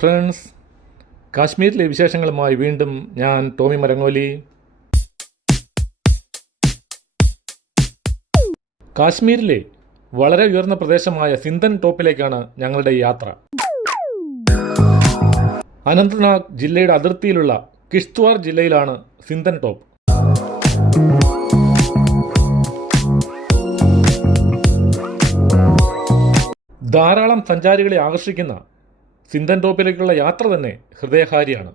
Friends, കാശ്മീരിലെ വിശേഷങ്ങളുമായി വീണ്ടും ഞാൻ ടോമി മരങ്ങോലി. കാശ്മീരിലെ വളരെ ഉയർന്ന പ്രദേശമായ സിന്തൻ ടോപ്പിലേക്കാണ് ഞങ്ങളുടെ യാത്ര. അനന്ത്നാഗ് ജില്ലയുടെ അതിർത്തിയിലുള്ള കിഷ്ത്വാർ ജില്ലയിലാണ് സിന്തൻ ടോപ്പ്. ധാരാളം സഞ്ചാരികളെ ആകർഷിക്കുന്ന സിന്തൻ ടോപ്പിലേക്കുള്ള യാത്ര തന്നെ ഹൃദയഹാരിയാണ്.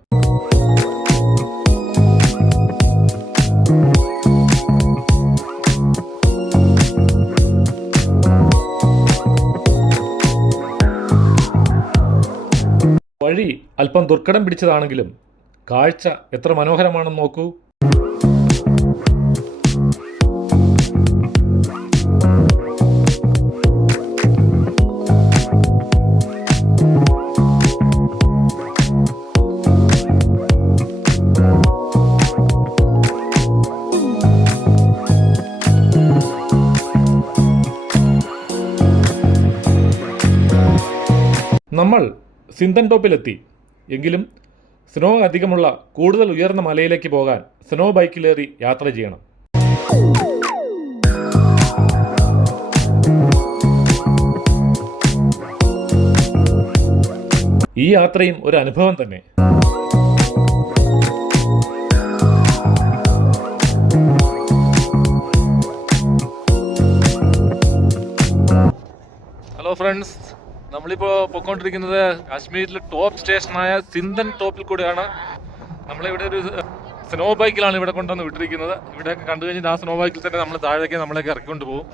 വഴി അല്പം ദുർഘടം പിടിച്ചതാണെങ്കിലും കാഴ്ച എത്ര മനോഹരമാണെന്ന് നോക്കൂ. നമ്മൾ സിന്തൻ ടോപ്പിലെത്തി. എങ്കിലും സ്നോ അധികമുള്ള കൂടുതൽ ഉയർന്ന മലയിലേക്ക് പോകാൻ സ്നോ ബൈക്കിലേറി യാത്ര ചെയ്യണം. ഈ യാത്രയും ഒരു അനുഭവം തന്നെ. ഹലോ ഫ്രണ്ട്സ്, നമ്മളിപ്പോൾ പൊയ്ക്കൊണ്ടിരിക്കുന്നത് കാശ്മീരിലെ ടോപ്പ് സ്റ്റേഷനായ സിന്തൻ ടോപ്പിൽ കൂടെയാണ്. നമ്മളിവിടെ ഒരു സ്നോ ബൈക്കിലാണ് ഇവിടെ കൊണ്ടുവന്ന് വിട്ടിരിക്കുന്നത്. ഇവിടെയൊക്കെ കണ്ടു കഴിഞ്ഞാൽ ആ സ്നോ ബൈക്കിൽ തന്നെ നമ്മൾ താഴേക്ക് നമ്മളേക്ക് ഇറക്കിക്കൊണ്ട് പോകും.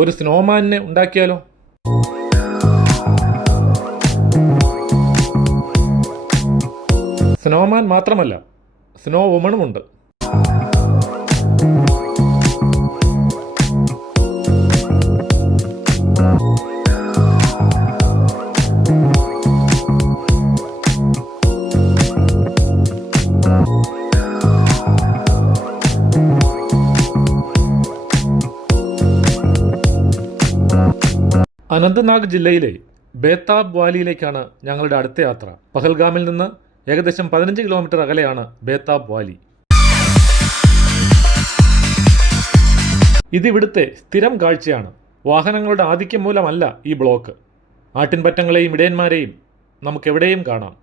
ഒരു സ്നോമാനിനെ ഉണ്ടാക്കിയാലോ? സ്നോമാൻ മാത്രമല്ല, സ്നോ വുമണുമുണ്ട്. അനന്ത്നാഗ് ജില്ലയിലെ ബേതാബ് വാലിയിലേക്കാണ് ഞങ്ങളുടെ അടുത്ത യാത്ര. പഹൽഗാമിൽ നിന്ന് ഏകദേശം 15 കിലോമീറ്റർ അകലെയാണ് ബേതാബ് വാലി. ഇതിവിടുത്തെ സ്ഥിരം കാഴ്ചയാണ്. വാഹനങ്ങളുടെ ആധിക്യം മൂലമല്ല ഈ ബ്ലോക്ക്. ആട്ടിൻപറ്റങ്ങളെയും ഇടയന്മാരെയും നമുക്കെവിടെയും കാണാം.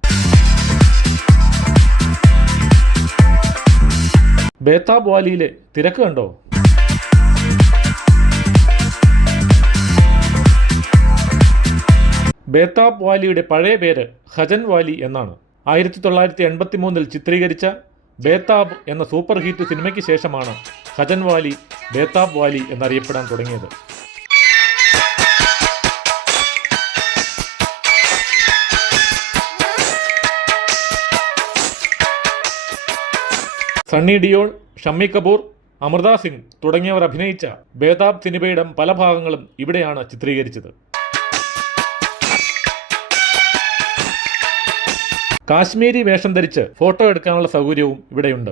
ബേതാബ് വാലിയിലെ തിരക്ക് കണ്ടോ? ബേതാബ് വാലിയുടെ പഴയ പേര് ഖജൻ വാലി എന്നാണ്. 1983 ചിത്രീകരിച്ച ബേതാബ് എന്ന സൂപ്പർ ഹിറ്റ് സിനിമയ്ക്ക് ശേഷമാണ് ഖജൻ വാലി ബേതാബ് വാലി എന്നറിയപ്പെടാൻ തുടങ്ങിയത്. സണ്ണി ഡിയോൾ, ഷമ്മി കപൂർ, അമൃത സിംഗ് തുടങ്ങിയവർ അഭിനയിച്ച ബേതാബ് സിനിമയുടെ പല ഭാഗങ്ങളും ഇവിടെയാണ് ചിത്രീകരിച്ചത്. കാശ്മീരി വേഷം ധരിച്ച് ഫോട്ടോ എടുക്കാനുള്ള സൗകര്യവും ഇവിടെയുണ്ട്.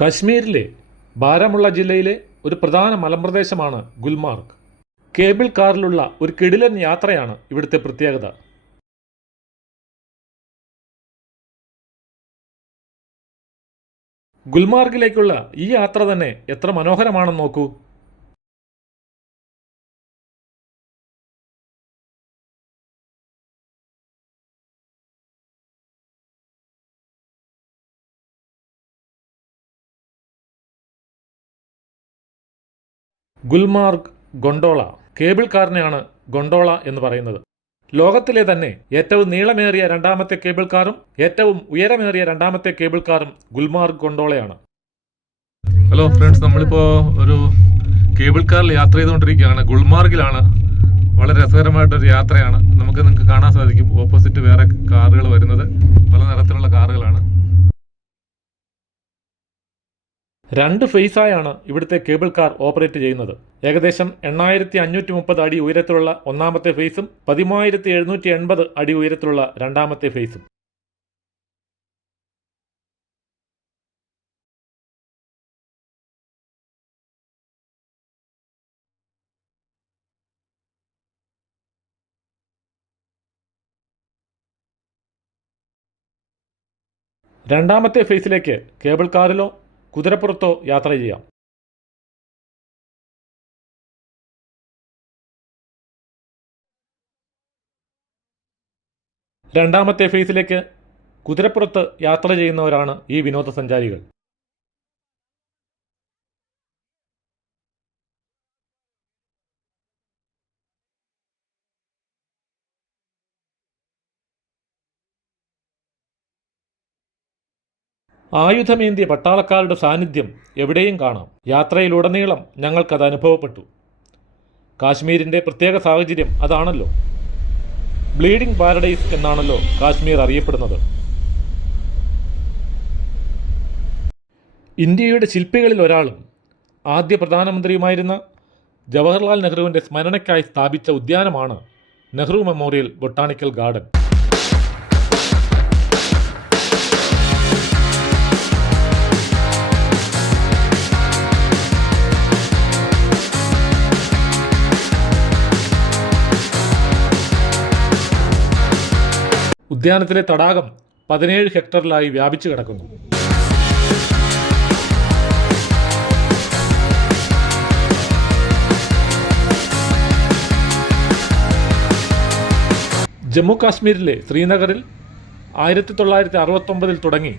കാശ്മീരിലെ ബാരാമുള്ള ജില്ലയിലെ ഒരു പ്രധാന മലമ്പ്രദേശമാണ് ഗുൽമാർഗ്. കേബിൾ കാറിലുള്ള ഒരു കിടിലൻ യാത്രയാണ് ഇവിടുത്തെ പ്രത്യേകത. ഗുൽമാർഗിലേക്കുള്ള ഈ യാത്ര തന്നെ എത്ര മനോഹരമാണെന്ന് നോക്കൂ. ഗുൽമാർഗ് ഗൊണ്ടോള. കേബിൾ കാറിനെയാണ് ഗൊണ്ടോള എന്ന് പറയുന്നത്. ലോകത്തിലെ തന്നെ ഏറ്റവും നീളമേറിയ രണ്ടാമത്തെ കേബിൾ കാറും ഏറ്റവും ഉയരമേറിയ രണ്ടാമത്തെ കേബിൾ കാറും ഗുൽമാർഗ് ഗൊണ്ടോളയാണ്. ഹലോ ഫ്രണ്ട്സ്, നമ്മളിപ്പോൾ ഒരു കേബിൾ കാറിൽ യാത്ര ചെയ്തുകൊണ്ടിരിക്കുകയാണ്. ഗുൽമാർഗിലാണ്. വളരെ രസകരമായിട്ടൊരു യാത്രയാണ്. നിങ്ങൾക്ക് കാണാൻ സാധിക്കും ഓപ്പോസിറ്റ് വേറെ കാറുകൾ വരുന്നത്. പല നിറത്തിലുള്ള കാറുകളാണ്. 2 ഫേസായാണ് ഇവിടുത്തെ കേബിൾ കാർ ഓപ്പറേറ്റ് ചെയ്യുന്നത്. ഏകദേശം 8530 അടി ഉയരത്തിലുള്ള ഒന്നാമത്തെ ഫേസും 13780 അടി ഉയരത്തിലുള്ള രണ്ടാമത്തെ ഫേസും. രണ്ടാമത്തെ ഫേസിലേക്ക് കേബിൾ കാറിലോ കുതിരപ്പുറത്തോ യാത്ര ചെയ്യാം. രണ്ടാമത്തെ ഫേസിലേക്ക് കുതിരപ്പുറത്ത് യാത്ര ചെയ്യുന്നവരാണ് ഈ വിനോദസഞ്ചാരികൾ. ആയുധമേന്തിയ പട്ടാളക്കാരുടെ സാന്നിധ്യം എവിടെയും കാണാം. യാത്രയിലുടനീളം ഞങ്ങൾക്കത് അനുഭവപ്പെട്ടു. കാശ്മീരിൻ്റെ പ്രത്യേക സാഹചര്യം അതാണല്ലോ. ബ്ലീഡിംഗ് പാരഡൈസ് എന്നാണല്ലോ കാശ്മീർ അറിയപ്പെടുന്നത്. ഇന്ത്യയുടെ ശില്പികളിൽ ഒരാളും ആദ്യ പ്രധാനമന്ത്രിയുമായിരുന്ന ജവഹർലാൽ നെഹ്റുവിൻ്റെ സ്മരണയ്ക്കായി സ്ഥാപിച്ച ഉദ്യാനമാണ് നെഹ്റു മെമ്മോറിയൽ ബൊട്ടാണിക്കൽ ഗാർഡൻ. ഉദ്യാനത്തിലെ തടാകം 17 ഹെക്ടറിലായി വ്യാപിച്ചു കിടക്കുന്നു. ജമ്മു കാശ്മീരിലെ ശ്രീനഗറിൽ 1969 തുടങ്ങി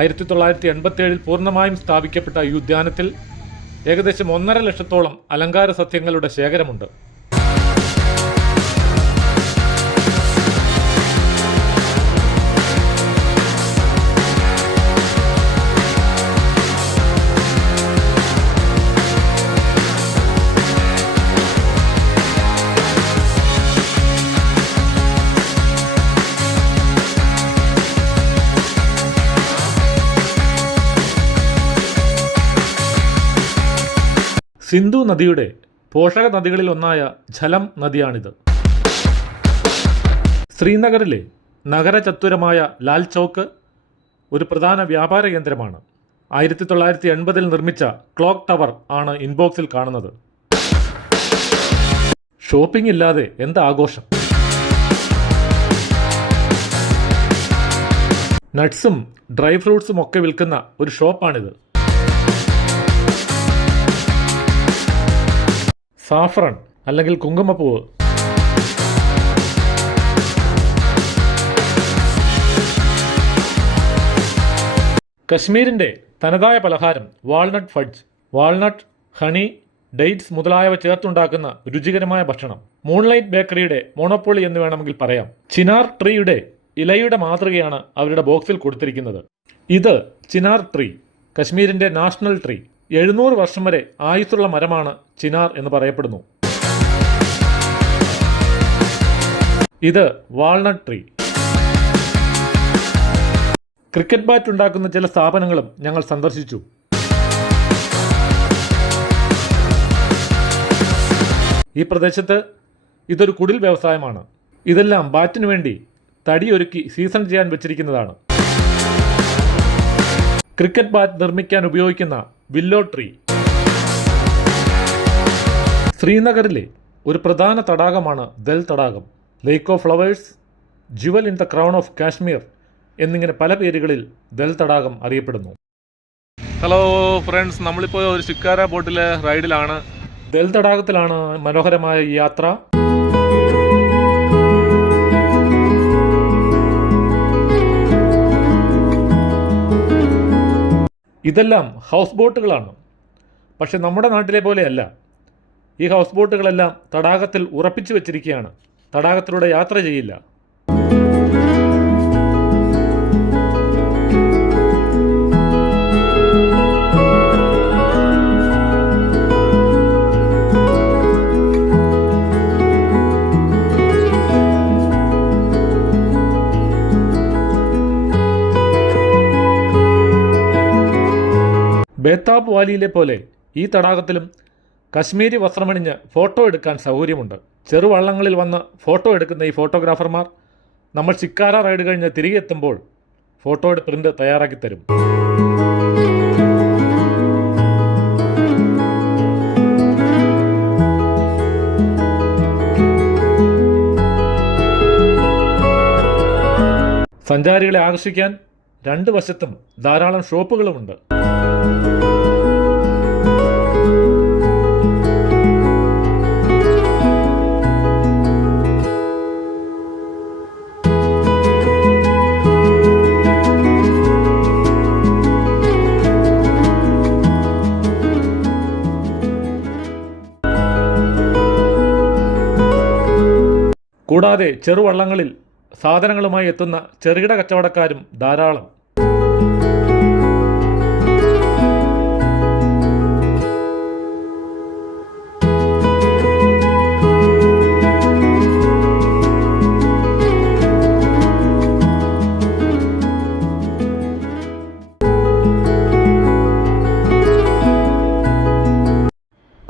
1987 പൂർണ്ണമായും സ്ഥാപിക്കപ്പെട്ട ഈ ഉദ്യാനത്തിൽ ഏകദേശം 1.5 ലക്ഷത്തോളം അലങ്കാര സസ്യങ്ങളുടെ ശേഖരമുണ്ട്. സിന്ധു നദിയുടെ പോഷക നദികളിൽ ഒന്നായ ഝലം നദിയാണിത്. ശ്രീനഗറിലെ നഗരചത്വരമായ ലാൽ ചൗക്ക് ഒരു പ്രധാന വ്യാപാര കേന്ദ്രമാണ്. 1980 നിർമ്മിച്ച ക്ലോക്ക് ടവർ ആണ് ഇൻബോക്സിൽ കാണുന്നത്. ഷോപ്പിംഗ് ഇല്ലാതെ എന്ത് ആഘോഷം! നട്ട്സും ഡ്രൈ ഫ്രൂട്ട്സും ഒക്കെ വിൽക്കുന്ന ഒരു ഷോപ്പാണിത്. സാഫ്രൺ അല്ലെങ്കിൽ കുങ്കുമപ്പൂവ്, കശ്മീരിൻ്റെ തനതായ പലഹാരം walnut fudge. Walnut, honey, dates മുതലായവ ചേർത്തുണ്ടാക്കുന്ന രുചികരമായ ഭക്ഷണം. മൂൺലൈറ്റ് ബേക്കറിയുടെ മോണോപ്പൊളി എന്ന് വേണമെങ്കിൽ പറയാം. ചിനാർ ട്രീയുടെ ഇലയുടെ മാതൃകയാണ് അവരുടെ ബോക്സിൽ കൊടുത്തിരിക്കുന്നത്. ഇത് ചിനാർ ട്രീ, കശ്മീരിൻ്റെ നാഷണൽ ട്രീ. 700 വർഷം വരെ ആയുസ്സുള്ള മരമാണ് ചിനാർ എന്ന് പറയപ്പെടുന്നു. ഇത് വാൾനട്ട് ട്രീ. ക്രിക്കറ്റ് ബാറ്റ് ഉണ്ടാക്കുന്ന ചില സ്ഥാപനങ്ങളും ഞങ്ങൾ സന്ദർശിച്ചു. ഈ പ്രദേശത്ത് ഇതൊരു കുടിൽ വ്യവസായമാണ്. ഇതെല്ലാം ബാറ്റിനു വേണ്ടി തടിയൊരുക്കി സീസൺ ചെയ്യാൻ വെച്ചിരിക്കുന്നതാണ്. ക്രിക്കറ്റ് ബാറ്റ് നിർമ്മിക്കാൻ ഉപയോഗിക്കുന്ന വില്ലോ ട്രീ. ശ്രീനഗറിലെ ഒരു പ്രധാന തടാകമാണ് ദൽ തടാകം. Lake of flowers, Jual in the crown of Kashmir എന്നിങ്ങനെ പല പേരുകളിൽ ദൽ തടാകം അറിയപ്പെടുന്നു. ഹലോ ഫ്രണ്ട്സ്, നമ്മളിപ്പോൾ ഒരു ശിക്കാര ബോട്ടിലെ റൈഡിലാണ്. ദൽ തടാകത്തിലാണ് മനോഹരമായ ഈ യാത്ര. ഇതെല്ലാം ഹൗസ് ബോട്ടുകളാണ്. പക്ഷെ നമ്മുടെ നാട്ടിലെ പോലെയല്ല. ഈ ഹൗസ് ബോട്ടുകളെല്ലാം തടാകത്തിൽ ഉറപ്പിച്ചു വച്ചിരിക്കുകയാണ്. തടാകത്തിലൂടെ യാത്ര ചെയ്യില്ല. ബേതാബ് വാലിയിലെ പോലെ ഈ തടാകത്തിലും കശ്മീരി വസ്ത്രമണിഞ്ഞ് ഫോട്ടോ എടുക്കാൻ സൗകര്യമുണ്ട്. ചെറുവള്ളങ്ങളിൽ വന്ന് ഫോട്ടോ എടുക്കുന്ന ഈ ഫോട്ടോഗ്രാഫർമാർ നമ്മൾ ചിക്കാര റൈഡ് കഴിഞ്ഞ് തിരികെ എത്തുമ്പോൾ ഫോട്ടോയുടെ പ്രിൻ്റ് തയ്യാറാക്കി തരും. സഞ്ചാരികളെ ആകർഷിക്കാൻ രണ്ട് വശത്തും ധാരാളം ഷോപ്പുകളുമുണ്ട്. കൂടാതെ ചെറുവള്ളങ്ങളിൽ സാധനങ്ങളുമായി എത്തുന്ന ചെറുകിട കച്ചവടക്കാരും ധാരാളം.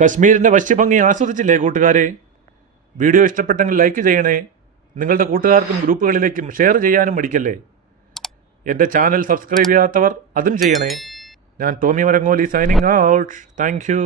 കശ്മീരിൻ്റെ വശ്യഭംഗി ആസ്വദിച്ചില്ലേ കൂട്ടുകാരെ? വീഡിയോ ഇഷ്ടപ്പെട്ടെങ്കിൽ ലൈക്ക് ചെയ്യണേ. നിങ്ങളുടെ കൂട്ടുകാർക്കും ഗ്രൂപ്പുകളിലേക്കും ഷെയർ ചെയ്യാനും മടിക്കല്ലേ. എൻ്റെ ചാനൽ സബ്സ്ക്രൈബ് ചെയ്യാത്തവർ അതും ചെയ്യണേ. ഞാൻ Tomy Marangoli signing out. Thank U.